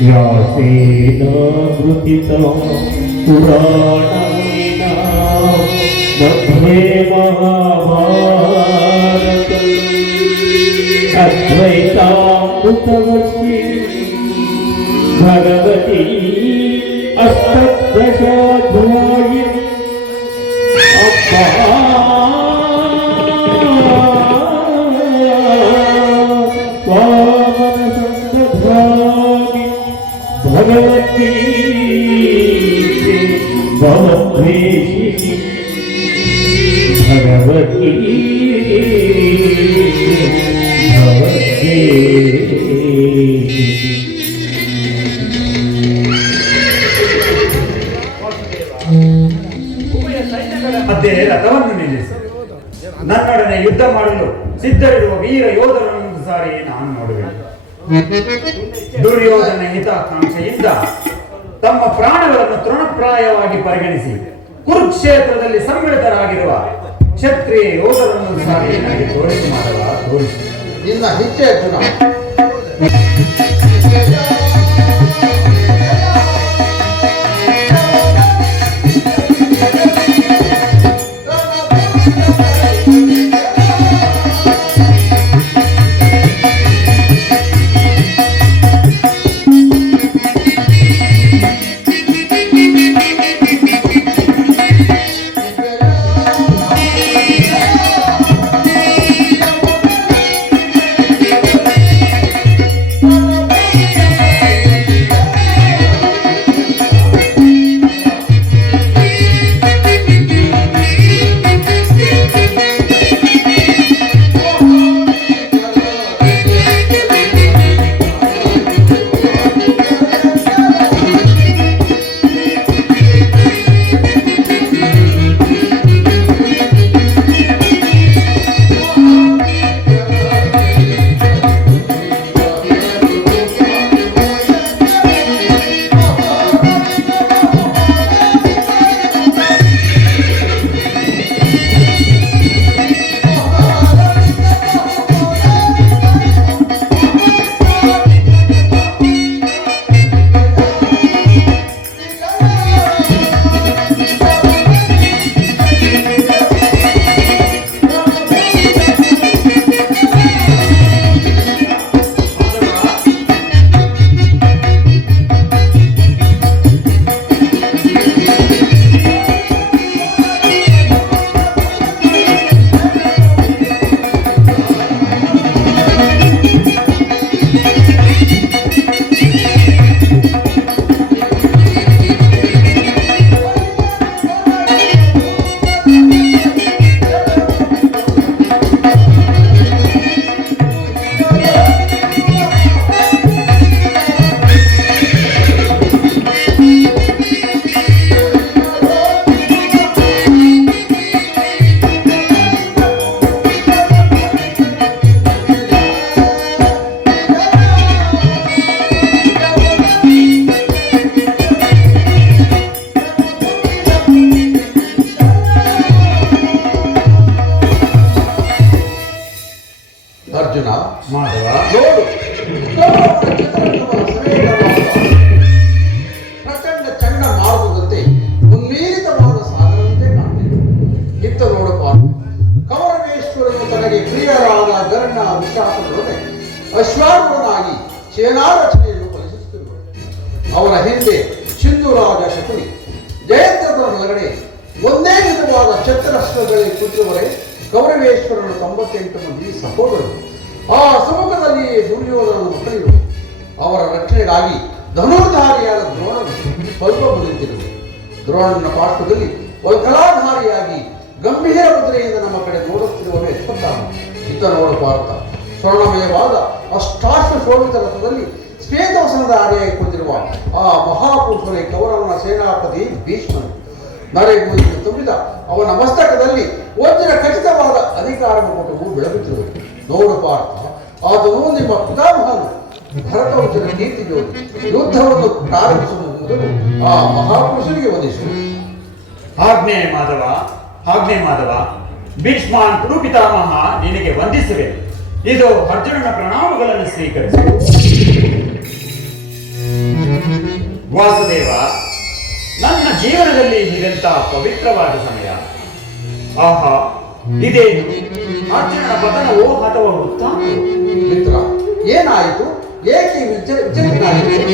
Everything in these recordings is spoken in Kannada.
व्यासेन कृतितं पुराणमुनिना मध्ये महाभारतम् अद्वैतामृतवर्षि भगवती अष्टादशाध्यायिनी भगवती भवद्वेषिणी भगवती ಮಧ್ಯೆ ರಥವನ್ನು ನಿಲ್ಲಿಸಿ ನನ್ನೊಡನೆ ಯುದ್ಧ ಮಾಡಲು ಸಿದ್ಧರಿರುವ ವೀರ ಯೋಧರನ್ನು ಸಾರಿ ನಾನು ನೋಡುವೆ. ದುರ್ಯೋಧನ ಹಿತಾಕಾಂಕ್ಷೆಯಿಂದ ತಮ್ಮ ಪ್ರಾಣಗಳನ್ನು ತೃಣಪ್ರಾಯವಾಗಿ ಪರಿಗಣಿಸಿ ಕುರುಕ್ಷೇತ್ರದಲ್ಲಿ ಸಮ್ಮಿಳಿತರಾಗಿರುವ ಕ್ಷತ್ರಿಯ ಯೋಧರನ್ನು ಸಾರಿ ನನಗೆ ತೋರಿಸಿ ಮಾಡಲ್ಲ ತೋರಿಸಿ ನಿನ್ನ ಹೆಚ್ಚೆ ಅರ್ಜುನ. ಅರ್ಜುನ ಮಾಧವ ನೋಡು, ಪ್ರಚಂಡ ಚಂಡ ಮಾರುತದಂತೆ ಉನ್ಮೀಲಿತವಾದ ಸಾಗರದಂತೆ ಕಾಣುತ್ತಿದೆ. ಇತ್ತ ನೋಡಪ್ಪ, ಕೌರವೇಶ್ವರನು ತನಗೆ ಪ್ರಿಯರಾದ ಗರ್ಣ ವಿಶ್ವಾಸದೊಡನೆ ಅಶ್ವಾರೂಢನಾಗಿ ಸೇನಾರಚನೆಯನ್ನು ಫಲಿಸುತ್ತಿರುವರು. ಅವರ ಹಿಂದೆ ಸಿಂಧುರಾಜ ಶಕುನಿ, ಜಯದ್ರಥನ ಒಳಗಡೆ ಒಂದೇ ವಿಧವಾದ ಚತುರಸ್ತ್ರಗಳೇ ಕೂತಿರುವರೆ ಕೌರವೇಶ್ವರನ 98 ಮಂದಿ ಸಹೋದರರು. ಆ ಸಮ್ಮುಖದಲ್ಲಿ ದುರ್ಯೋಧನನ ಮಕ್ಕಳಿರು. ಅವರ ರಕ್ಷಣೆಗಾಗಿ ಧನುರ್ಧಾರಿಯಾದ ದ್ರೋಣನು ಸ್ವಲ್ಪ ಬದುಕಿರುವರು. ದ್ರೋಣನ ಪಾರ್ಶ್ವದಲ್ಲಿ ವಲ್ಕಲಾಧಾರಿಯಾಗಿ ಗಂಭೀರ ಮುದ್ರೆಯಿಂದ ನಮ್ಮ ಕಡೆ ನೋಡುತ್ತಿರುವವೇ ಅಶ್ವತ್ಥಾಮ. ಇತ್ತ ನೋಡು ಪಾರ್ಥ, ಸ್ವರ್ಣಮಯವಾದ ಅಷ್ಟಾಶ್ವ ಶೋಭಿತ ರಥದಲ್ಲಿ ಶ್ವೇತವಸನದ ಆರೆಯಾಗಿ ಕುಳಿತಿರುವ ಆ ಮಹಾಪುರುಷರೇ ಕೌರವನ ಸೇನಾಪತಿ ಭೀಷ್ಮನು. ನರೆಗೂದಿಗೆ ತುಂಬಿದ ಅವನ ಮಸ್ತಕದಲ್ಲಿ ವಜ್ರ ಖಚಿತವಾದ ಅಧಿಕಾರ ಮುಕುಟವು ಬೆಳಗುತ್ತಿರುವುದು. ನೋಡು ಪಾರ್ಥ, ಆದರೂ ನಿಮ್ಮ ಪಿತಾಮಹನು ಭರತವಂಶದ ಕೀರ್ತಿ ಜೋಡಿ ಯುದ್ಧವನ್ನು ಪ್ರಾರಂಭಿಸುವ ಮೊದಲು ಆ ಮಹಾಪುರುಷನಿಗೆ ವಂದಿಸು. ಆಜ್ಞೆ ಮಾಧವ, ಆಜ್ಞೆ ಮಾಧವ. ಭೀಷ್ಮಾನ್ ಕುರು ಪಿತಾಮಹ ನಿನಗೆ ವಂದಿಸುವೆ. ಇದು ಅರ್ಜುನನ ಪ್ರಣಾಮಗಳನ್ನು ಸ್ವೀಕರಿಸು. ವಾಸುದೇವ, ನನ್ನ ಜೀವನದಲ್ಲಿ ಇದೆಂತ ಪವಿತ್ರವಾದ ಸಮಯ. ಆಹಾ, ಇದೇನು ಅರ್ಜುನನ ಪತನವೋ ಅಥವಾ ವೃತ್ತಾಂತವೋ? ಮಿತ್ರ, ಏನಾಯಿತು? ಏಕೆ ವಿಚಲಿತನಾಗಿರುವೆ?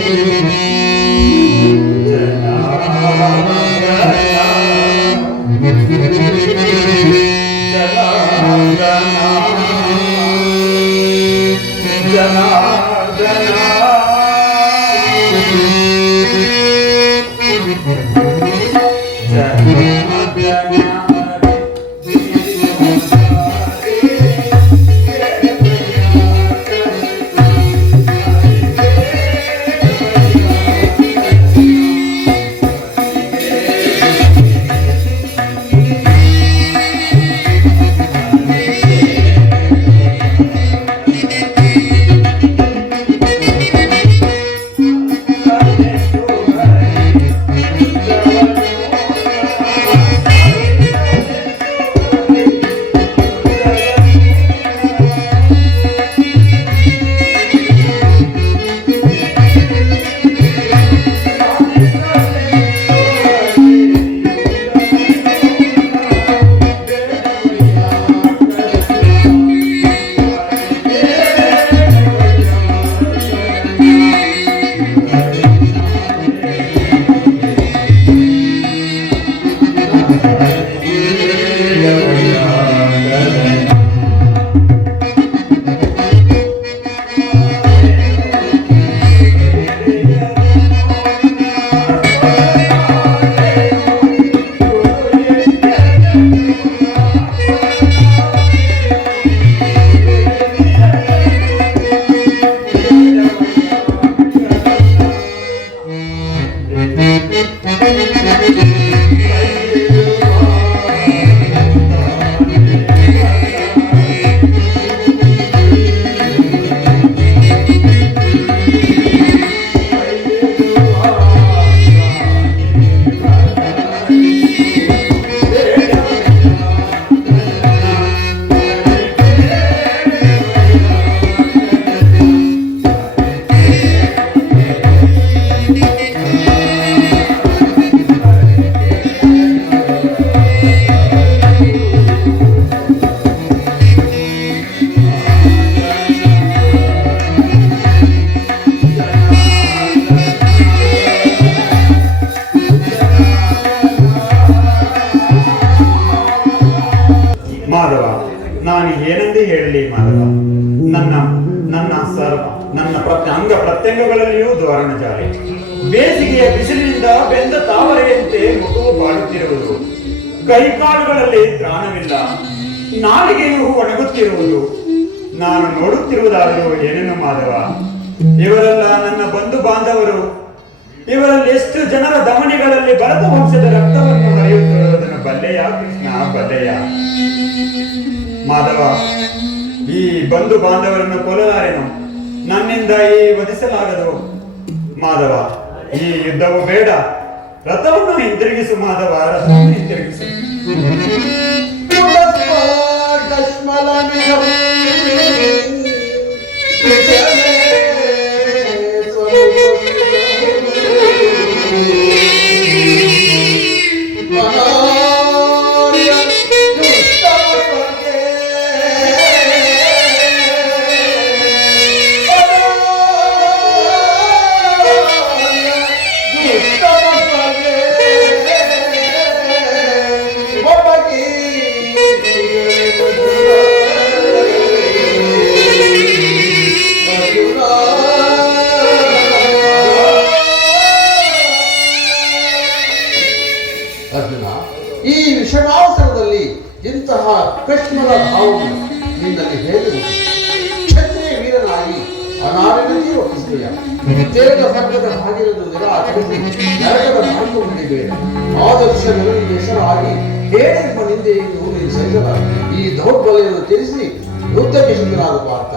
ಮಾಧವ, ನಾನು ಏನೆಂದೇ ಹೇಳಲಿ ಮಾಧವ. ನನ್ನ ನನ್ನ ಸರ್ವ ನನ್ನ ಅಂಗ ಪ್ರತ್ಯಂಗಗಳಲ್ಲಿಯೂ ದ್ವಾರಣ ಜಾರಿ. ಬೇಸಿಗೆಯ ಬಿಸಿಲಿನಿಂದ ಬೆಂದ ತಾವರೆಯಂತೆ ಮುಖವು ಬಾಡುತ್ತಿರುವುದು, ಕೈಕಾಲುಗಳಲ್ಲಿ ತ್ರಾಣವಿಲ್ಲ, ನಾಲಿಗೆಯು ಒಣಗುತ್ತಿರುವುದು. ನಾನು ನೋಡುತ್ತಿರುವುದಾದರೂ ಏನೇನು ಮಾಧವ? ಇವರೆಲ್ಲ ನನ್ನ ಬಂಧು ಬಾಂಧವರು. ಇವರಲ್ಲಿ ಎಷ್ಟು ಜನರ ಧಮನಿಗಳಲ್ಲಿ ಭರತ ವಂಶದ ರಕ್ತವನ್ನು ಹರಿಯುತ್ತಿರುವುದನ್ನು ಬಲ್ಲೆಯ ಕೃಷ್ಣ, ಬಲ್ಲೆಯ ಮಾಧವ. ಈ ಬಂಧು ಬಾಂಧವರನ್ನು ಕೊಲ್ಲಲಾರೆನು, ನನ್ನಿಂದ ಈ ವಧಿಸಲಾಗದು ಮಾಧವ. ಈ ಯುದ್ಧವು ಬೇಡ, ರಥವನ್ನು ಹಿಂತಿರುಗಿಸು ಮಾಧವ, ರಥವನ್ನು ಹಿಂತಿರುಗಿಸು. ಅರ್ಜುನ, ಈ ವಿಷಮಾವಸರದಲ್ಲಿ ಇಂತಹ ಕೃಷ್ಣನ ಭಾವವು ನಿನ್ನಲ್ಲಿ ಹೇಗೆ ಕ್ಷತ್ರಿಯ ವೀರನಾಗಿ ಅನಾರಗತಿ ಒಪ್ಪಿಸಿದೆಯ? ತೇಗ ಸರ್ಗದ ಭಾಗಿರನ್ನು ನಿರಾಕರಿಸಿ ನರಕದ ಮಾರ್ಗ ಹೊಂದಿದೆ. ಆದರ್ಶ ನೆರವಿಗೆ ಹೆಸರಾಗಿ ಹೇಳೆಂಬ ನಿಂದೆಯನ್ನು ನೀನು ಸಹಿಸದ ಈ ದೌರ್ಬಲ್ಯವನ್ನು ತ್ಯಜಿಸಿ ಯುದ್ಧಕ್ಕೆ ಸಿದ್ಧನಾದ ಪಾರ್ಥ.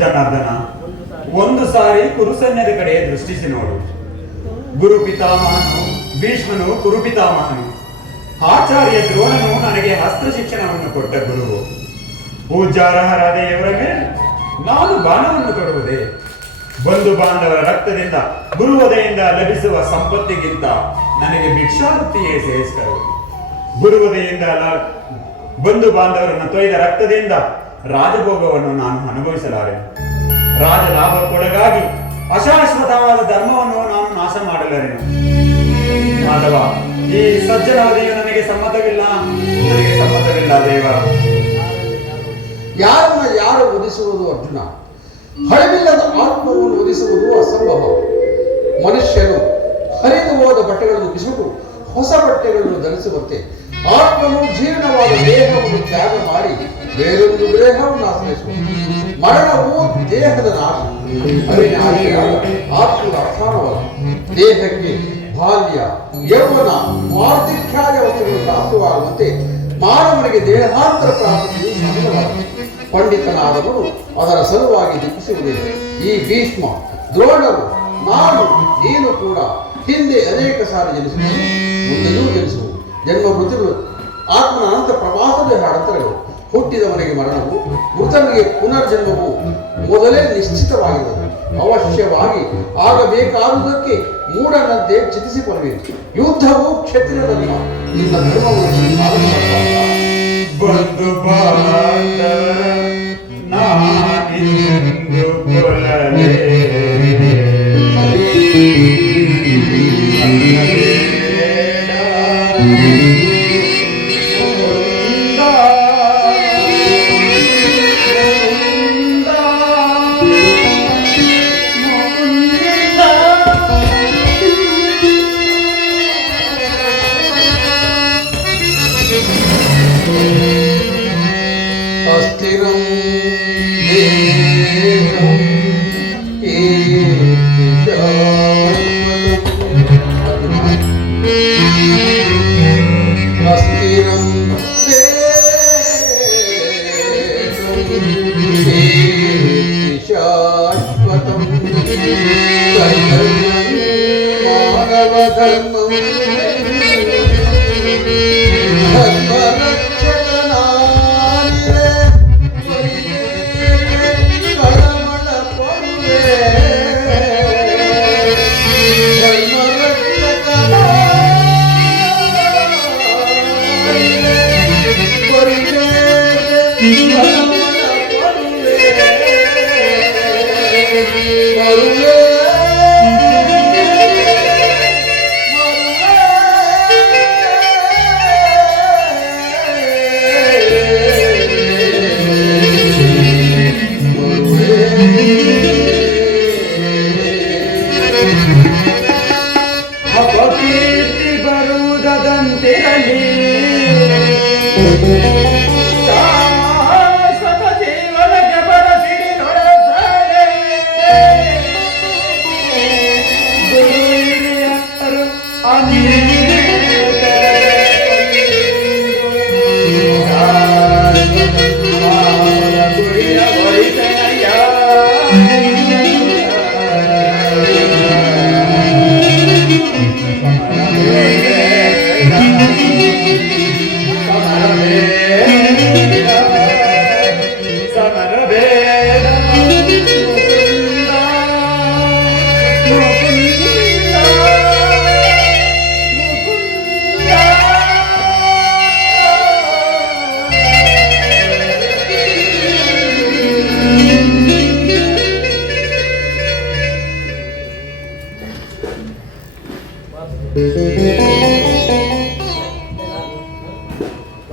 ಜನಾರ್ದನ, ಒಂದು ಸಾರಿ ಕುರುಸೈನ್ಯದ ಕಡೆ ದೃಷ್ಟಿಸಿ ನೋಡು. ಗುರು ಪಿತಾಮಹನು ಭೀಷ್ಮನು ಕುರುಪಿತಾಮಹನು, ಆಚಾರ್ಯ ದ್ರೋಣನು ನನಗೆ ಹಸ್ತ ಶಿಕ್ಷಣವನ್ನು ಕೊಟ್ಟ ಗುರುವು. ಪೂಜ್ಯಾರ್ಹರಾದ ಇವರ ಮೇಲೆ ನಾನು ಬಾಣವನ್ನು ಕೊಡುವುದೇ? ಬಂಧು ಬಾಂಧವರ ರಕ್ತದಿಂದ ಗುರುವದೆಯಿಂದ ಲಭಿಸುವ ಸಂಪತ್ತಿಗಿಂತ ನನಗೆ ಭಿಕ್ಷಾವೃತ್ತಿಯೇ ಶ್ರೇಷ್ಠರು. ಗುರುವದೆಯಿಂದ ಬಂಧು ಬಾಂಧವರನ್ನು ತೊಯ್ದ ರಕ್ತದಿಂದ ರಾಜಭೋಗವನ್ನು ನಾನು ಅನುಭವಿಸಲಾರೆನು. ರಾಜ ಲಾಭಕ್ಕೊಳಗಾಗಿ ಅಶಾಶ್ವತವಾದ ಧರ್ಮವನ್ನು ನಾನು ನಾಶ ಮಾಡಲಾರೆನು. ಮಾಧವ, ಈ ಸಜ್ಜನಾದೆಯು ನನಗೆ ಸಮ್ಮತವಿಲ್ಲ ದೇವ. ಯಾರನ್ನ ಯಾರು ಒದಿಸುವುದು ಅರ್ಜುನ? ಹಳವಿಲ್ಲದ ಆತ್ಮವನ್ನು ಒದಿಸುವುದು ಅಸಂಭವ. ಮನುಷ್ಯನು ಹರಿದು ಹೋದ ಬಟ್ಟೆಗಳನ್ನು ಬಿಸುಟು ಹೊಸ ಬಟ್ಟೆಗಳನ್ನು ಧರಿಸುವಂತೆ ಆತ್ಮನು ಜೀರ್ಣವಾದ ದೇಹವನ್ನು ತ್ಯಾಗ ಮಾಡಿ ಬೇರೊಂದು ದೇಹವನ್ನು ಆಶ್ರಯಿಸುವುದು. ಮರಣವು ದೇಹದ ನಾಶ, ಆತ್ಮದ ಅರ್ಥಾನವಲ್ಲ. ದೇಹಕ್ಕೆ ಬಾಲ್ಯ, ಯೌವನ, ವಾರ್ಧಕ್ಯಾದ ವಸ್ತುಗಳು ಪ್ರಾಪ್ತವಾಗುವಂತೆ ಮಾನವನಿಗೆ ದೇಹಾಂತರ ಪ್ರಾಪ್ತಿಯು ಸಹಜವಾಗಿದೆ. ಪಂಡಿತನಾದವನು ಅದರ ಸಲುವಾಗಿ ದುಃಖಿಸುವುದಿಲ್ಲ. ಈ ಭೀಷ್ಮ, ದ್ರೋಣರು, ನಾನು, ನೀನು ಕೂಡ ಹಿಂದೆ ಅನೇಕ ಸಾರಿ ಜನಿಸುವುದು, ಮುಂದೆಯೂ ಜನಿಸುವುದು. ಜನ್ಮ ಮೃತ್ಯುಗಳು ಆತ್ಮನ ಅನಂತ ಪ್ರವಾಸದ ಅಡತರಗಳು. ಹುಟ್ಟಿದವನಿಗೆ ಮರಣವು, ಮೃತನಿಗೆ ಪುನರ್ಜನ್ಮವು ಮೊದಲೇ ನಿಶ್ಚಿತವಾಗಿರುವುದು. ಅವಶ್ಯವಾಗಿ ಆಗಬೇಕಾದುದಕ್ಕೆ ಮೂಢನಂತೆ ಚಿಂತಿಸಿಕೊಳ್ಳಬೇಕು. ಯುದ್ಧವು ಕ್ಷತ್ರಿಯ ಧರ್ಮ. ನಿನ್ನ ಧರ್ಮವನ್ನು ಪಾಲನೆ ಬಂಧು ಬಾಂಧವರ ನಾನಿಂದು ಕೊಲಲೇ ಅಸ್ಥಿರಂ ದೇಹಂ ಅಸ್ಥಿರಂ ಶಾಶ್ವತಂ ಮಾನವ ಧರ್ಮಂ ಅಪಕೀರ್ತಿ ಬರುವುದಂತಿರಲಿ, ಶಾಶ್ವತ ಜೀವನಕ್ಕೆ ಬರಸಿಡಿ ನೊಡಸಾರೆ. ಗುರು ಹಿರಿಯರು ಗುರಿಯ ಹೊರಿಸನಯ್ಯ.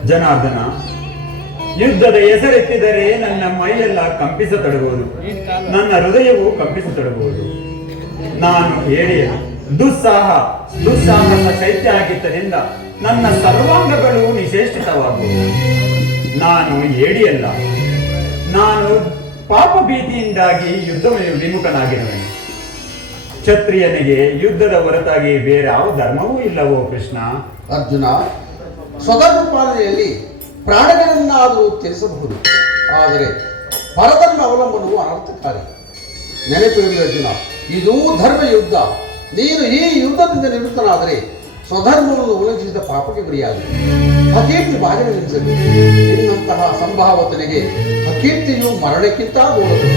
ಜನಾರ್ದನ, ಯುದ್ಧದ ಹೆಸರೆತ್ತಿದರೆ ನನ್ನ ಮೈಯೆಲ್ಲ ಕಂಪಿಸತೊಡಗುವುದು, ನನ್ನ ಹೃದಯವು ಕಂಪಿಸತೊಡಗುವುದು. ನಾನು ಹೇಳಿಯನು ದುಸ್ಸಾಹಸ ಚೈತ್ಯ ಆಗಿದ್ದರಿಂದ ನನ್ನ ಸರ್ವಾಂಗಗಳು ನಿಶೇಷಿತವಾಗುವು. ನಾನು ಹೇಳಿಯಲ್ಲ, ನಾನು ಪಾಪ ಭೀತಿಯಿಂದಾಗಿ ಯುದ್ಧ ವಿಮುಖನಾಗಿರುವೆನು. ಕ್ಷತ್ರಿಯನಿಗೆ ಯುದ್ಧದ ಹೊರತಾಗಿ ಬೇರೆ ಯಾವ ಧರ್ಮವೂ ಇಲ್ಲವೋ ಕೃಷ್ಣ? ಅರ್ಜುನ, ಸ್ವಧರ್ಮ ಪಾಲನೆಯಲ್ಲಿ ಪ್ರಾಣಗಳನ್ನಾದರೂ ತ್ಯಜಿಸಬಹುದು, ಆದರೆ ಪರಧರ್ಮ ಅವಲಂಬನವು ಅನರ್ಥಕಾರಿ. ನೆನಪಿರಲಿ ಅರ್ಜುನ, ಇದು ಧರ್ಮ ಯುದ್ಧ. ನೀನು ಈ ಯುದ್ಧದಿಂದ ನಿವೃತ್ತನಾದರೆ ಸ್ವಧರ್ಮವನ್ನು ಉಲ್ಲಂಘಿಸಿದ ಪಾಪಕ್ಕೆ ಗುರಿಯಾಗಿ ಅಕೀರ್ತಿ ಬಾಗಿಲು ನಿಲ್ಲಿಸಲಿ. ನಿನ್ನಂತಹ ಸಂಭಾವತನಿಗೆ ಅಕೀರ್ತಿಯು ಮರಣಕ್ಕಿಂತ ಗೋಳದು.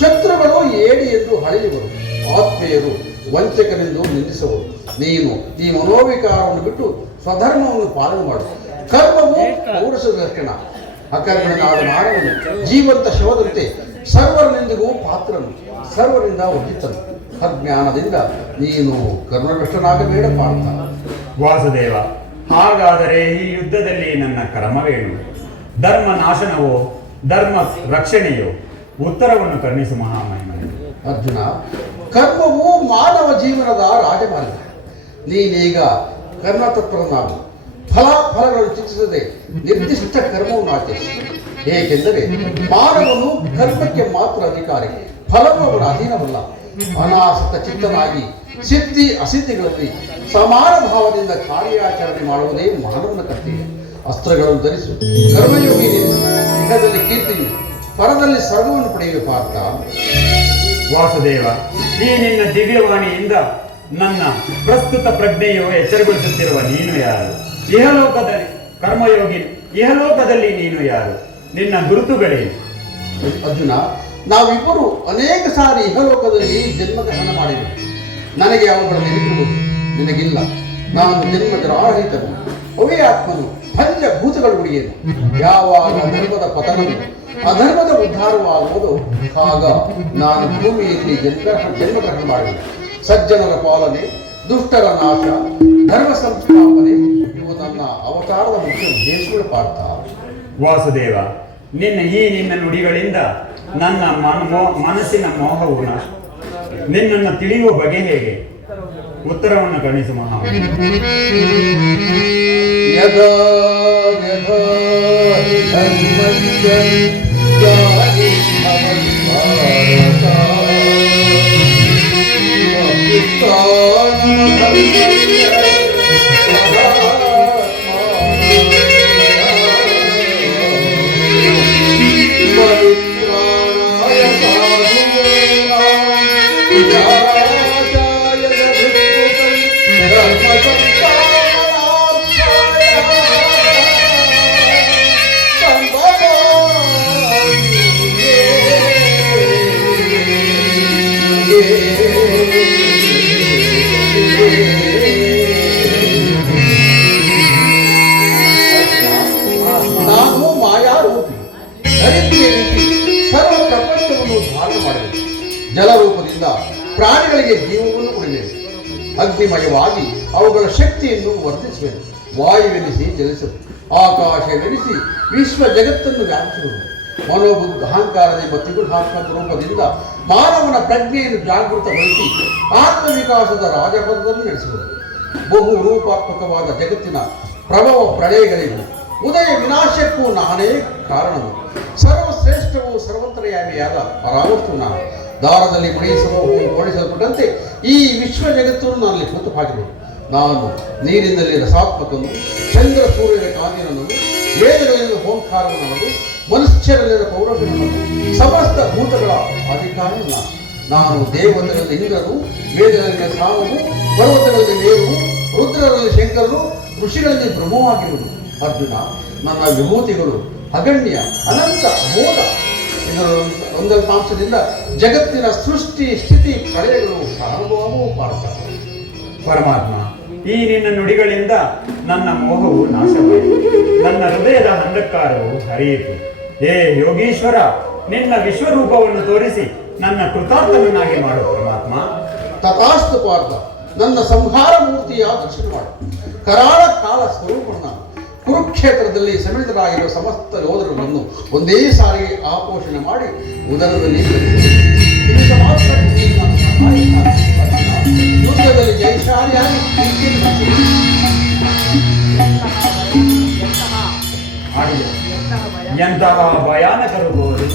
ಶತ್ರುಗಳು ಏಡಿ ಎಂದು ಹಳೆಯುವರು, ಆತ್ಮೀಯರು ವಂಚಕನೆಂದು ನಿಂದಿಸುವರು. ನೀನು ಈ ಮನೋವಿಕಾರವನ್ನು ಬಿಟ್ಟು ಸ್ವಧರ್ಮವನ್ನು ಪಾಲನೆ ಮಾಡು. ಕರ್ಮವು ಪೌರುಷದ ಲಕ್ಷಣ. ಅಕರ್ಮನಾದ ಮಾನವನು ಜೀವಂತ ಶವದಂತೆ ಸರ್ವರನೆಂದಿಗೂ ಪಾತ್ರನು, ಸರ್ವರಿಂದ ವರ್ಜಿತನು. ಅಜ್ಞಾನದಿಂದ ನೀನು ಕರ್ಮಭ್ರಷ್ಟನಾಗಬೇಡ ಪಾರ್ಥ. ವಾಸುದೇವ, ಹಾಗಾದರೆ ಈ ಯುದ್ಧದಲ್ಲಿ ನನ್ನ ಕರ್ಮವೇನು? ಧರ್ಮ ನಾಶನವೋ ಧರ್ಮ ರಕ್ಷಣೆಯೋ? ಉತ್ತರವನ್ನು ಕರ್ಣಿಸು ಮಹಾಮಹಿಮನೆ. ಅರ್ಜುನ, ಕರ್ಮವು ಮಾನವ ಜೀವನದ ರಾಜಮಾರ್ಗ. ನೀನೀಗ ಕರ್ಮತತ್ಪರನಾಗು. ಫಲಗಳನ್ನು ಚಿಂತಿಸದೆ ನಿರ್ದಿಷ್ಟ ಕರ್ಮವನ್ನು ಆಚರಿಸು. ಏಕೆಂದರೆ ಮಾನವನು ಕರ್ಮಕ್ಕೆ ಮಾತ್ರ ಅಧಿಕಾರಿ, ಫಲವು ಅವನ ಅಧೀನವಲ್ಲ. ಅನಾಸಕ್ತ ಚಿತ್ತನಾಗಿ ಸಿದ್ಧಿ ಅಸಿದ್ಧಿಗಳಲ್ಲಿ ಸಮಾನ ಭಾವದಿಂದ ಕಾರ್ಯಾಚರಣೆ ಮಾಡುವುದೇ ಮಾನವನ ಕರ್ತವ್ಯ. ಅಸ್ತ್ರಗಳನ್ನು ಧರಿಸು, ಕರ್ಮಯೋಗಿ ನಿಲ್ಲಿಸು. ಇಹದಲ್ಲಿ ಕೀರ್ತಿಯು, ಪರದಲ್ಲಿ ಸರ್ವವನ್ನು ಪಡೆಯುವ ಪಾರ್ಥ. ವಾಸುದೇವ, ಈ ನಿನ್ನ ದಿವ್ಯವಾಣಿಯಿಂದ ನನ್ನ ಪ್ರಸ್ತುತ ಪ್ರಜ್ಞೆಯು ಎಚ್ಚರಗೊಳಿಸುತ್ತಿರುವ ನೀನು ಯಾರು? ಇಹಲೋಕದಲ್ಲಿ ಕರ್ಮಯೋಗಿ, ಇಹಲೋಕದಲ್ಲಿ ನೀನು ಯಾರು? ನಿನ್ನ ಗುರುತುಗಳೇನು? ಅರ್ಜುನ, ನಾವಿಬ್ಬರು ಅನೇಕ ಸಾರಿ ಇಹಲೋಕದಲ್ಲಿ ಜನ್ಮಗ್ರಹಣ ಮಾಡಿದ್ದೇವೆ. ನನಗೆ ಅವುಗಳ ನೆನಪಿರುವುದು, ನಿನಗಿಲ್ಲ. ನಾನು ಜನ್ಮಗ್ರಹಿತನು, ಅವೇ ಆತ್ಮನು, ಪಂಚಭೂತಗಳು ಉಳಿಯನು. ಯಾವಾಗ ಧರ್ಮದ ಪತನವು ಅಧರ್ಮದ ಉದ್ಧಾರವಾಗುವುದು, ಆಗ ನಾನು ಭೂಮಿಯಲ್ಲಿ ಜನ್ಮಗ್ರಹಣ ಮಾಡಿದೆ. ಸಜ್ಜನರ ಪಾಲನೆ, ದುಷ್ಟರ ನಾಶ, ಧರ್ಮ ಸಂಸ್ಥಾಪನೆ ಇವು ನನ್ನ ಅವತಾರದ ಮುಖ್ಯ ಉದ್ದೇಶಗಳು ಪಾರ್ಥ. ವಾಸುದೇವ, ನಿನ್ನ ನುಡಿಗಳಿಂದ ನನ್ನ ಮನಸ್ಸಿನ ಮೋಹವು ನಾಶ. ನಿನ್ನನ್ನು ತಿಳಿಯುವ ಬಗೆ ಹೇಗೆ? ಉತ್ತರವನ್ನು ಕರ್ಣಿಸು ಮಹಾಮಹಿಮನೆ. ಯದಾ ಯದಾ ಧರ್ಮಸ್ಯ ನಾನು ಮಾಯಾರೂಪಿ, ಧರಿತ್ರಿಯಲ್ಲಿ ಸರ್ವ ಪ್ರಪಂಚವನ್ನು ಧಾರಣೆ ಮಾಡಬೇಕು. ಜಲರೂಪದಿಂದ ಪ್ರಾಣಿಗಳಿಗೆ ಜೀವವನ್ನು ಕೊಡಬೇಕು. ಅಗ್ನಿಮಯವಾಗಿ ಅವುಗಳ ಶಕ್ತಿಯನ್ನು ವರ್ಧಿಸಬೇಕು. ವಾಯುವೆನಿಸಿ ಜಲಿಸಲು, ಆಕಾಶವೆನಿಸಿ ವಿಶ್ವ ಜಗತ್ತನ್ನು ವ್ಯಾಪಿಸುವುದು. ಮನೋಬುದ್ಧ ಅಹಂಕಾರವೆಂಬ ತ್ರಿಗುಣಾತ್ಮಕ ರೂಪದಿಂದ ಮಾನವನ ಪ್ರಜ್ಞೆಯನ್ನು ಜಾಗೃತಗೊಳಿಸಿ ಆತ್ಮವಿಕಾಸದ ರಾಜಪಥದಲ್ಲಿ ನಡೆಸುವುದು. ಬಹು ರೂಪಾತ್ಮಕವಾದ ಜಗತ್ತಿನ ಪ್ರಭವ ಪ್ರಳಯಗಳಿಗೂ ಉದಯ ವಿನಾಶಕ್ಕೂ ನಾನೇ ಕಾರಣವು. ಸರ್ವಶ್ರೇಷ್ಠವೂ ಸರ್ವಂತರ್ಯಾಮಿಯಾದ ಪರಾವಸ್ತು ನಾನು. ದಾರದಲ್ಲಿ ಓಡಿಸಲ್ಪಟ್ಟಂತೆ ಈ ವಿಶ್ವ ಜಗತ್ತನ್ನು ನಾನಲ್ಲಿ ಕೂತುಹಾಕಿರುವುದು. ನಾನು ನೀರಿನಲ್ಲಿ ರಸಾತ್ಮಕನು, ಚಂದ್ರ ಸೂರ್ಯನ ಕಾಂತಿನನ್ನು, ವೇದಗಳಿಂದ ಓಂಕಾರವನ್ನು, ಮನುಷ್ಯರಲ್ಲಿನ ಪೌರುಷವನ್ನು, ಸಮಸ್ತ ಭೂತಗಳ ಅಧಿಕಾರಿ ನಾನು. ದೇವತೆಗಳಲ್ಲಿ ಇಂದ್ರನು, ವೇದಗಳಲ್ಲಿ ಸಾಮನು, ಪರ್ವತಗಳಲ್ಲಿ ಮೇರು, ರುದ್ರರಲ್ಲಿ ಶಂಕರನು, ಋಷಿಗಳಲ್ಲಿ ಬ್ರಹ್ಮವಾಗಿರುವುದು. ಅರ್ಜುನ, ನನ್ನ ವಿಭೂತಿಗಳು ಅಗಣ್ಯ, ಅನಂತ, ಅಮೋಘ. ಇದರ ಒಂದಲ್ಪಾಂಶದಿಂದ ಜಗತ್ತಿನ ಸೃಷ್ಟಿ ಸ್ಥಿತಿ ಪ್ರಳಯಗಳು ಪ್ರಾರಂಭವೂ ಮಾಡ್ತಾರೆ. ಪರಮಾತ್ಮ, ಈ ನಿನ್ನ ನುಡಿಗಳಿಂದ ನನ್ನ ಮೋಹವು ನಾಶವಾಯಿತು, ನನ್ನ ಹೃದಯದ ಅಂಧಕಾರವು ಹರಿಯಿತು. ಹೇ ಯೋಗೀಶ್ವರ, ನಿನ್ನ ವಿಶ್ವರೂಪವನ್ನು ತೋರಿಸಿ ನನ್ನ ಕೃತಾರ್ಥನನ್ನಾಗಿ ಮಾಡು ಪರಮಾತ್ಮ. ತಥಾಸ್ತು ಪಾರ್ಥ, ನನ್ನ ಸಂಹಾರ ಮೂರ್ತಿಯ ದರ್ಶನ ಮಾಡು. ಕರಾಳ ಕಾಲ ಸ್ವರೂಪನ ಕುರುಕ್ಷೇತ್ರದಲ್ಲಿ ಸಮಿಳಿತರಾಗಿರುವ ಸಮಸ್ತ ಯೋಧರುಗಳನ್ನು ಒಂದೇ ಸಾರಿಗೆ ಆಪೋಷಣೆ ಮಾಡಿ ಉದರದಲ್ಲಿ ಯುದ್ಧದಲ್ಲಿ ಜಯಶಾಲಿಯಾಗಿ ಹಾಗೆ ಎಂತಹ ಭಯಾನಕರು ಗೋರು.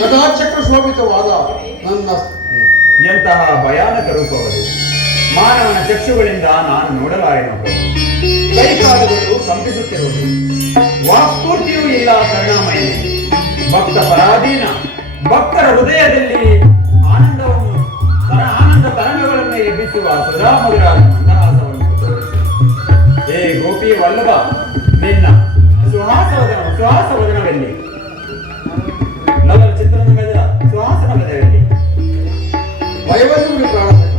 ಗದಾಚಕ್ರ ಶೋಭಿತವಾದ ನನ್ನ ಎಂತಹ ಭಯಾನಕ ರೂಪವರು. ಮಾನವನ ಚಕ್ಷುಗಳಿಂದ ನಾನು ನೋಡಲಾರೆನು. ಕೈಕಾಲುಗಳು ಕಂಪಿಸುತ್ತಿರುವುದು, ವಾಕ್ಪೂರ್ತಿಯೂ ಇಲ್ಲ ಕರುಣಾಮಯ. ಭಕ್ತ ಪರಾಧೀನ ಭಕ್ತರ ಹೃದಯದಲ್ಲಿ ಆನಂದ ತರಂಗಗಳನ್ನು ಎಬ್ಬಿಸುವ ಸುಧಾಮಧುರಾದ ಮಂದಹಾಸವನ್ನು ತೋರಿಸಿ. ಹೇ ಗೋಪಿ ವಲ್ಲಭ, ನಿನ್ನ ಸುಹಾಸವದನವೆಲ್ಲಿ? ನವರ ಚಿತ್ರರಂಗದ ಸುಹಾಸನವೆಲ್ಲಿ? ಭಯವನ್ನು ಪ್ರಾಣಸಕ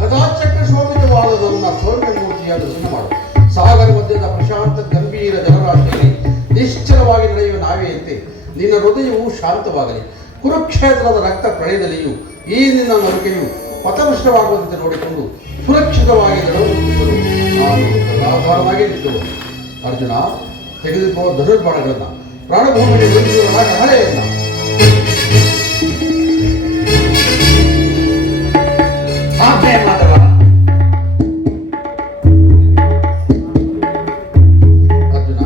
ಗದಾಚಕ್ರ ಶೋಭಿತವಾದ ನನ್ನ ಸೌಮ್ಯ ಮೂರ್ತಿಯ ದರ್ಶನ ಮಾಡು. ಸಾಗರ ಮಧ್ಯದ ಪ್ರಶಾಂತ ಗಂಭೀರ ಜಲರಾಶಿಯಲ್ಲಿ ನಿಶ್ಚಲವಾಗಿ ನಡೆಯುವ ನಾವೆಯಂತೆ ನಿನ್ನ ಹೃದಯವು ಶಾಂತವಾಗಲಿ. ಕುರುಕ್ಷೇತ್ರದ ರಕ್ತ ಪ್ರಳಯದಲ್ಲಿಯೂ ಈ ನಿನ್ನ ನೌಕೆಯು ಪಥಭ್ರಷ್ಟವಾಗುವಂತೆ ನೋಡಿಕೊಂಡು ಸುರಕ್ಷಿತವಾಗಿ ನಡೆಯುತ್ತಿದ್ದರು. ನಾನು ಆಧಾರವಾಗಿ ನಿಂತರು. ಅರ್ಜುನ, ತೆಗೆದುಕೋ ಧನುರ್ಬಾಣಗಳನ್ನು, ಪ್ರಾಣಭೂಮಿಗೆ ನಿಲ್ಲಿಸುವ ಹಳೆಯನ್ನ. ಮಾಧವ, ಅರ್ಜುನ,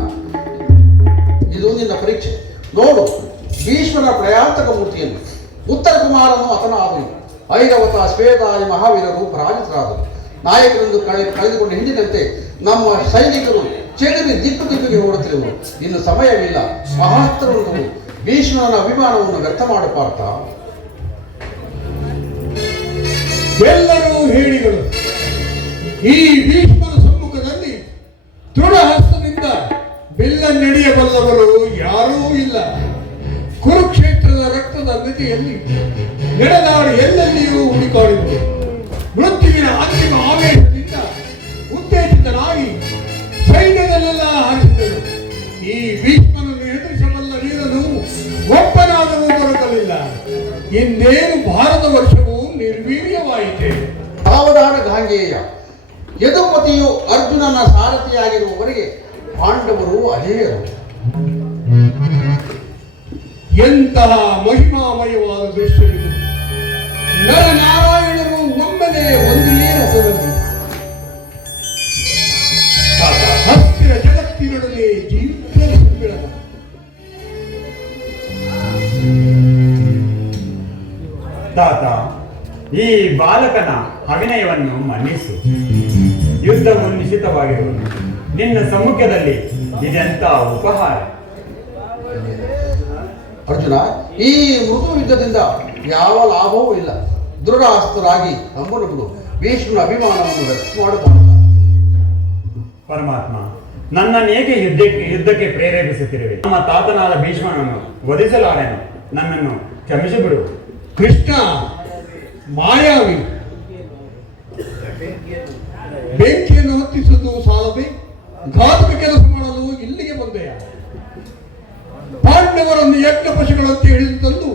ಇದು ನಿನ್ನ ಪರೀಕ್ಷೆ. ನೋಡು, ಭೀಷ್ಮನ ಪ್ರಯಾಂತಕ ಮೂರ್ತಿಯನ್ನು. ಉತ್ತರ ಕುಮಾರನು ಹತನಾದನು. ಐರವತ ಶ್ವೇತಾದಿ ಮಹಾವೀರರು ಪರಾಜಿತರಾದರು. ನಾಯಕರೆಂದು ಕಳೆದುಕೊಂಡ ಹಿಂದಿನಂತೆ ನಮ್ಮ ಸೈನಿಕರು ಚೆದರಿ ದಿಕ್ಕಿಗೆ ಓಡುತ್ತಿರುವರು. ಇನ್ನು ಸಮಯವಿಲ್ಲ. ಮಹಾಸ್ತ್ರವನ್ನು ಭೀಷ್ಮನ ಅಭಿಮಾನವನ್ನು ವ್ಯರ್ಥ ಮಾಡಬಾರ್ದ. ಎಲ್ಲರೂ ಹೇಳಿದರು. ಈ ಭೀಷ್ಮನ ಸಮ್ಮುಖದಲ್ಲಿ ದೃಢ ಹಸ್ತದಿಂದ ನಡೆಯಬಲ್ಲವರು ಯಾರೂ ಇಲ್ಲ. ಕುರುಕ್ಷೇತ್ರದ ರಕ್ತದ ನದಿಯಲ್ಲಿ ನಡೆದಾಡಿ ಎಲ್ಲೆಲ್ಲಿಯೂ ಹುಡುಕಾಡಿದರು. ಮೃತ್ಯುವಿನ ಅಂತಿಮ ಆವೇಶದಿಂದ ಉತ್ತೇಜಿತನಾಗಿ ಸೈನ್ಯದಲ್ಲೆಲ್ಲ ಹರಿಸಿದರು. ಈ ಭೀಷ್ಮನನ್ನು ಎದುರಿಸಬಲ್ಲ ನೀರನ್ನು ಒಬ್ಬನಾದರೂ ದೊರಕಲಿಲ್ಲ. ಇನ್ನೇನು ಭಾರತ ವರ್ಷವು ನಿರ್ವೀರ್ಯವಾಯಿತೆ. ಸಾವಧಾನ ಗಾಂಗೇಯ ಯದುಪತಿಯು ಅರ್ಜುನನ ಸಾರಥಿಯಾಗಿರುವವರೆಗೆ ಪಾಂಡವರು ಅಜೇಯರು. ಎಂತಹ ಮಹಿಮಾಮಯವಾದ ದೃಶ್ಯವಿದು. ನರನಾರಾಯಣರು ಒಮ್ಮೆಲೆ ಒಂದೇ ರಥದಲ್ಲಿ ಹತ್ತಿರ ಜಗತ್ತಿನೊಡನೆ ಜೀವಿತ ಸಮ್ಮಿಳನ. ತಾತ, ಈ ಬಾಲಕನ ಅಭಿನಯವನ್ನು ಮನ್ನಿಸು. ಯುದ್ಧವು ನಿಶ್ಚಿತವಾಗಿರುವುದು. ನಿನ್ನ ಸಮ್ಮುಖದಲ್ಲಿ ಇದೆಂತ ಉಪಹಾರ. ಅರ್ಜುನ, ಈ ಮೃದು ಯುದ್ಧದಿಂದ ಯಾವ ಲಾಭವೂ ಇಲ್ಲ. ದೃಢಾಸ್ತರಾಗಿ ನಮ್ಮನ್ನು ಬಿಡು. ಭೀಷ್ಮನ ಅಭಿಮಾನವನ್ನು ವ್ಯಕ್ತ ಮಾಡಬಾರದು. ಪರಮಾತ್ಮ, ನನ್ನನ್ನು ಏಕೆ ಯುದ್ಧಕ್ಕೆ ಪ್ರೇರೇಪಿಸುತ್ತಿರುವೆ? ನಮ್ಮ ತಾತನಾದ ಭೀಷ್ಮನನ್ನು ವಧಿಸಲಾರೆನು. ನನ್ನನ್ನು ಕ್ಷಮಿಸಿಬಿಡು. ಕೃಷ್ಣ ಮಾಯಾವಿ. ಬೆಂಕಿಯನ್ನು ಹೊತ್ತಿಸುವುದು ಸಾಲದೆ ಘಾತಕ ಕೆಲಸ ಮಾಡಲು ಇಲ್ಲಿಗೆ ಬಂದೆಯ. ಪಾಂಡವರನ್ನು ಯಜ್ಞ ಪಶುಗಳಂತೆ ಹಿಡಿದು ತಂದು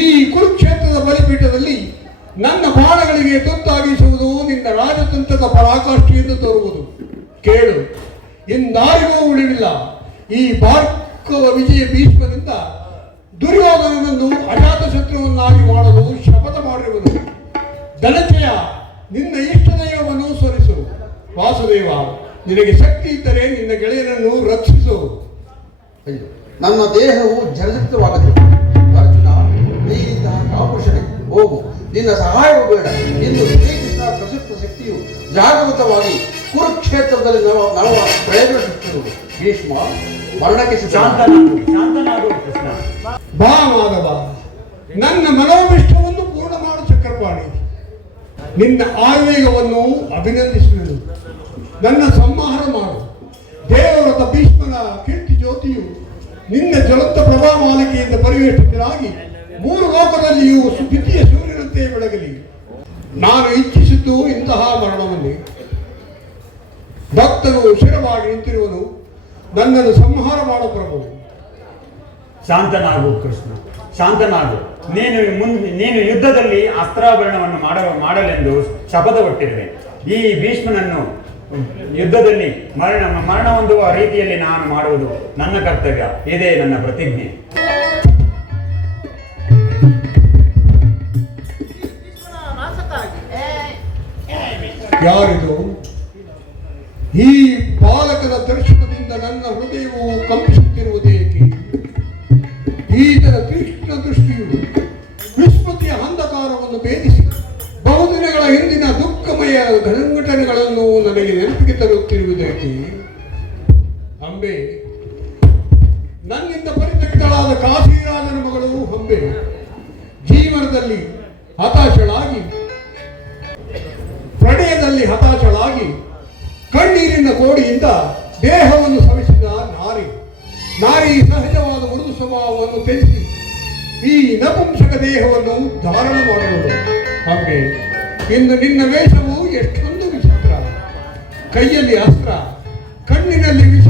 ಈ ಕುರುಕ್ಷೇತ್ರದ ಬಲಿಪೀಠದಲ್ಲಿ ನನ್ನ ಬಾಣಗಳಿಗೆ ತುತ್ತಾಗಿಸುವುದು ನಿನ್ನ ರಾಜತಂತ್ರದ ಪರಾಕಾಷ್ಠೆಯನ್ನು ತೋರುವುದು. ಕೇಳು, ಇಂದಾರಿಗೂ ಉಳಿವಿಲ್ಲ. ಈ ಭಾರ್ಗವ ವಿಜಯ ಭೀಷ್ಮನಿಂದ ದುರ್ಯೋಧನನನ್ನು ಅಜಾತ ಶತ್ರುವನ್ನಾಗಿ ಮಾಡಲು ಶಪಥ ಮಾಡಿರುವುದು. ಧನಂಜಯ, ನಿನ್ನ ಇಷ್ಟ ದೈವವನ್ನು ಸ್ಮರಿಸು. ವಾಸುದೇವ, ನಿನಗೆ ಶಕ್ತಿ ಇದ್ದರೆ ನಿನ್ನ ಗೆಳೆಯರನ್ನು ರಕ್ಷಿಸು. ಅಯ್ಯೋ, ನನ್ನ ದೇಹವು ಜರ್ಜರಿತವಾಗುತ್ತದೆ. ಅರ್ಜುನ, ನೀನಿಂತಹ ಕಾಪುರುಷನೇ, ಹೋಗು. ನಿನ್ನ ಸಹಾಯವು ಬೇಡ. ಇಂದು ಶ್ರೀಕೃಷ್ಣ ಪ್ರಸಿದ್ಧ ಶಕ್ತಿಯು ಜಾಗೃತವಾಗಿ ಕುರುಕ್ಷೇತ್ರದಲ್ಲಿ ನಾವು ಪ್ರಯೋಗಿಸುತ್ತಿರುವುದು. ಭೀಷ್ಮ ಮರಣಕ್ಕೆ ಶಾಂತನಾಗು ಕೃಷ್ಣ. ಬಾ ಮಾಧವ, ನನ್ನ ಮನೋವಿಷ್ಟವನ್ನು ಪೂರ್ಣ ಮಾಡು ಚಕ್ರಪಾಣಿ. ನಿನ್ನ ಆವೇಗವನ್ನು ಅಭಿನಂದಿಸುವುದು. ನನ್ನ ಸಂಹಾರ ಮಾಡು. ದೇವರಥ ಭೀಷ್ಮನ ಕೀರ್ತಿ ಜ್ಯೋತಿಯು ನಿನ್ನ ಜ್ವಲಂತ ಪ್ರಭಾಮಾಲಿಕೆಯಿಂದ ಪರಿವೇಷ್ಟಿತರಾಗಿ ಮೂರು ಲೋಕದಲ್ಲಿಯೂ ದ್ವಿತೀಯ ಸೂರ್ಯನಂತೆ ಬೆಳಗಲಿ. ನಾನು ಇಚ್ಛಿಸಿದ್ದು ಇಂತಹ ಮರಣವನ್ನೇ. ಭಕ್ತನು ಶಿರವಾಗಿ ನಿಂತಿರುವನು. ನನ್ನನ್ನು ಸಂಹಾರ ಮಾಡು ಪ್ರಭು. ಶಾಂತನಾಗು ಕೃಷ್ಣ, ಶಾಂತನಾಗು. ನೀನು ಯುದ್ಧದಲ್ಲಿ ಅಸ್ತ್ರಾಭರಣವನ್ನು ಮಾಡಲೆಂದು ಶಪಥ ಕೊಟ್ಟಿರುವೆ. ಈ ಭೀಷ್ಮನನ್ನು ಯುದ್ಧದಲ್ಲಿ ಮರಣ ಹೊಂದುವ ರೀತಿಯಲ್ಲಿ ನಾನು ಮಾಡುವುದು ನನ್ನ ಕರ್ತವ್ಯ. ಇದೇ ನನ್ನ ಪ್ರತಿಜ್ಞೆ. ಯಾರಿದು? ಈ ಬಾಲಕನ ದರ್ಶನದಿಂದ ನನ್ನ ಹೃದಯವು ಕಂಪಿಸುತ್ತಿರುವುದೇಕೆ? ಈತನ ತೀಕ್ಷ್ಣ ದೃಷ್ಟಿಯು ವಿಸ್ಮೃತಿಯ ಅಂಧಕಾರವನ್ನು ಭೇದಿಸಿ ಬಹುದಿನಗಳ ಹಿಂದಿನ ದುಃಖಮಯ ಘಟನೆಗಳನ್ನು ನನಗೆ ನೆನಪಿಗೆ ತರುತ್ತಿರುವುದೇಕೆ? ಅಂಬೆ, ನನ್ನಿಂದ ಪರಿತ್ಯಕ್ತಳಾದ ಕಾಶಿರಾಜನ ಮಗಳು ಅಂಬೆ ಜೀವನದಲ್ಲಿ ಹತಾಶಳಾಗಿ, ಪ್ರಣಯದಲ್ಲಿ ಹತಾಶಳಾಗಿ, ಕಣ್ಣೀರಿನ ಕೋಡಿಯಿಂದ ದೇಹವನ್ನು ಸವಿಸಿದ ನಾರಿ ಸಹಜವಾದ ಮೃದು ಸ್ವಭಾವವನ್ನು ತ್ಯಜಿಸಿ ಈ ನಪುಂಸಕ ದೇಹವನ್ನು ಧಾರಣ ಮಾಡುವುದು. ಅಂಬೆ, ಇನ್ನು ನಿನ್ನ ವೇಷವು ಎಷ್ಟೊಂದು ವಿಚಿತ್ರ. ಕೈಯಲ್ಲಿ ಅಸ್ತ್ರ, ಕಣ್ಣಿನಲ್ಲಿ ವಿಷ,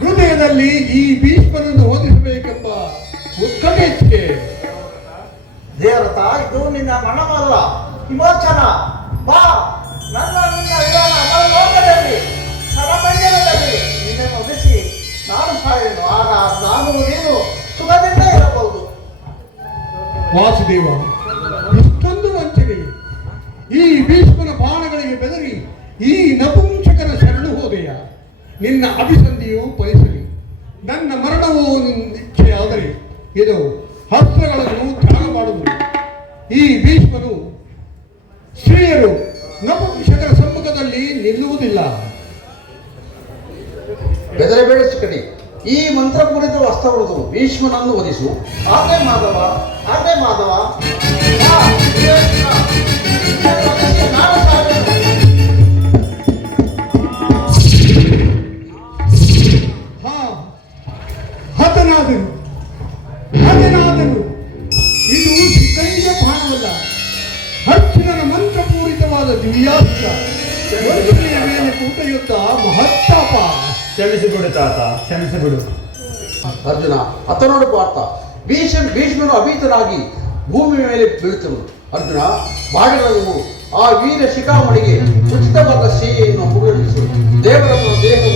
ಹೃದಯದಲ್ಲಿ ಈ ಭೀಷ್ಮನನ್ನು ಓದಿಸಬೇಕೆಂಬ ಉತ್ಕಟೇಚ್ಛೆ. ದೇವರತ, ಇದು ನಿನ್ನ ಮನವಲ್ಲ, ವಿಮೋಚನ. ಬಾ, ನನ್ನ ನಿನ್ನ ವಿಧಾನ ಅಮರಲೋಕದಲ್ಲಿ ಸರಪಂಜರದಲ್ಲಿ ನಿನ್ನನ್ನು ಒದಿಸಿ ನಾನು ಸಾಯನು. ಆಗ ನಾನು ನೀನು ಸುಖದಿಂದ ಇರಬಹುದು. ವಾಸುದೇವ, ಇಷ್ಟೊಂದು ವಂಚನೆ! ಈ ಭೀಷ್ಮನ ಬಾಣಗಳಿಗೆ ಬೆದರಿ ಈ ನಪುಂಸಕನ ಶರಣು ಹೋದೆಯ. ನಿನ್ನ ಅಭಿಸಂಧಿಯು ಫಲಿಸಲಿ. ನನ್ನ ಮರಣವು ನಿಶ್ಚಯಾದರೆ ಇದು ಹಸ್ತ್ರಗಳನ್ನು ತ್ಯಾಗ ಮಾಡುವುದು. ಈ ಭೀಷ್ಮನು ಸ್ತ್ರೀಯರು ನಪುಂಸಕರ ಸಮ್ಮುಖದಲ್ಲಿ ನಿಲ್ಲುವುದಿಲ್ಲ. ಬೆದರಬೇಡ ಚಿಕ್ಕಡಿ. ಈ ಮಂತ್ರಪೂರಿತ ವಸ್ತ್ರವನ್ನು ಭೀಷ್ಮನನ್ನು ವಧಿಸು. ಆದ್ರೆ ಮಾಧವ, ಆದ್ರೆ ಮಾಧವ, ನಾನು ಸಾಯನು. ಹಾಗೆನಾದನು ಹಾಗೆನಾದನು ಇದು ಶಿಖಂಡಿಯ ಬಾಣವಲ್ಲ, ಅರ್ಜುನನ ಮಂತ್ರಪೂರಿತವಾದ ದಿವ್ಯಾಸ್ತ್ರ. ವಂಚನೆಯ ಮೇಲೆ ಕೂಟಯುದ್ಧ ಮಹತ್ತಾಪ. ಕ್ಷಮಿಸಿಬಿಡು ತಾತ, ಕ್ಷಮಿಸಿಬಿಡು. ಅರ್ಜುನ ಅತನೋಡು ಪಾರ್ಥ ಭೀಷ್ಮನು ಅಭೀತನಾಗಿ ಭೂಮಿ ಮೇಲೆ ಬೀಳುತ್ತನು. ಅರ್ಜುನ ಬಾಣಗಳನ್ನು ಆ ವೀರ ಶಿಖಾಮಣಿಗೆ ಉಚಿತವಾದ ಸೇವೆಯನ್ನು ಮುಗುಳಿಸು. ದೇವರನ್ನು ದೇಹವು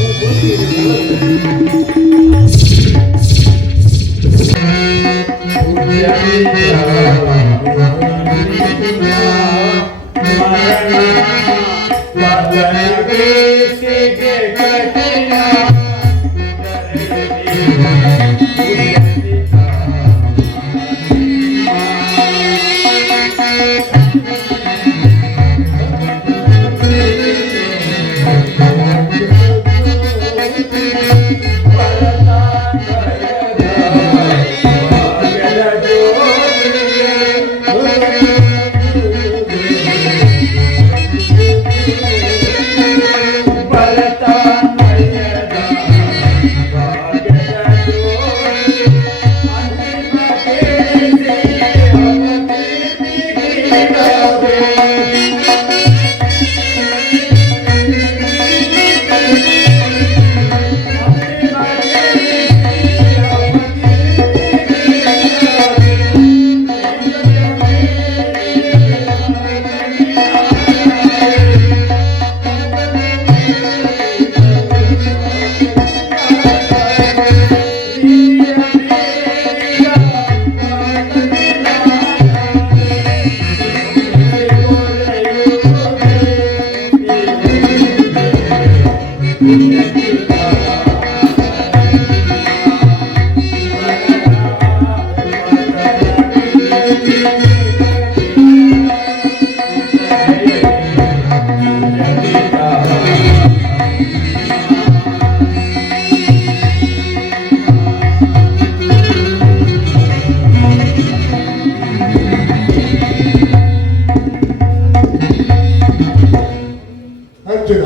ಅರ್ಜುನ,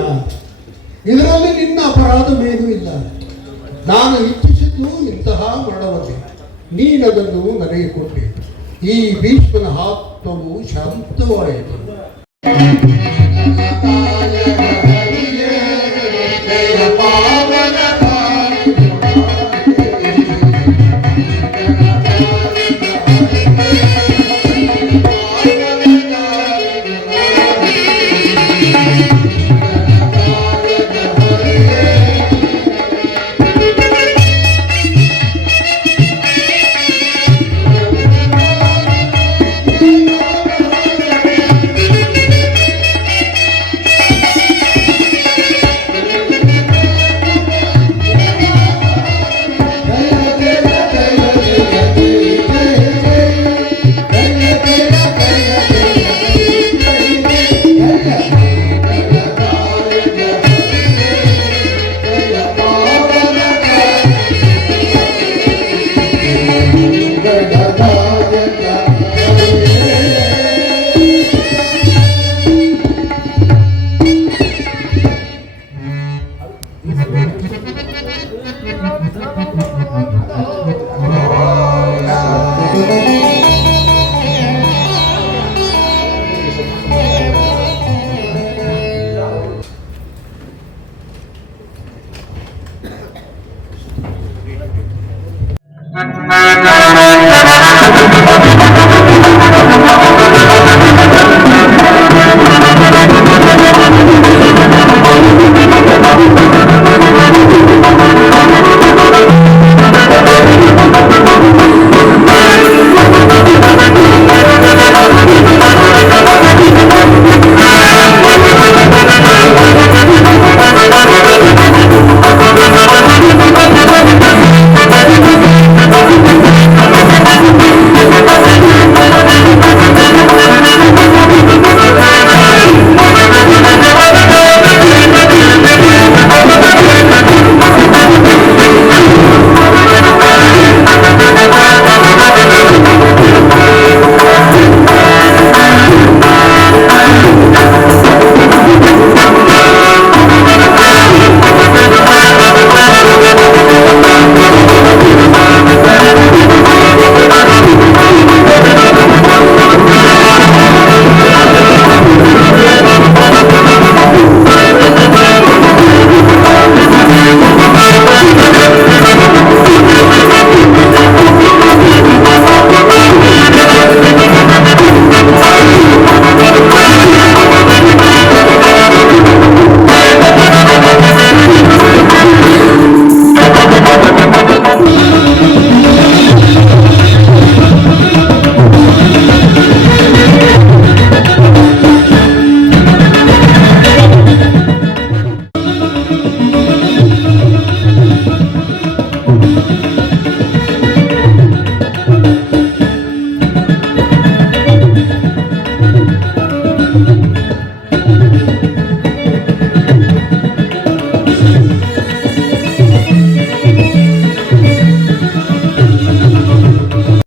ಇದರಲ್ಲಿ ನಿನ್ನ ಅಪರಾಧವೇನೂ ಇಲ್ಲ. ನಾನು ಇಚ್ಛಿಸಿದ್ದು ಇಂತಹ ಮರಣವನ್ನೇ. ನೀನದನ್ನು ನನಗೆ ಕೊಟ್ಟೆ. ಈ ಭೀಷ್ಮನ ಆತ್ಮವು ಶಾಂತವಾಯಿತು.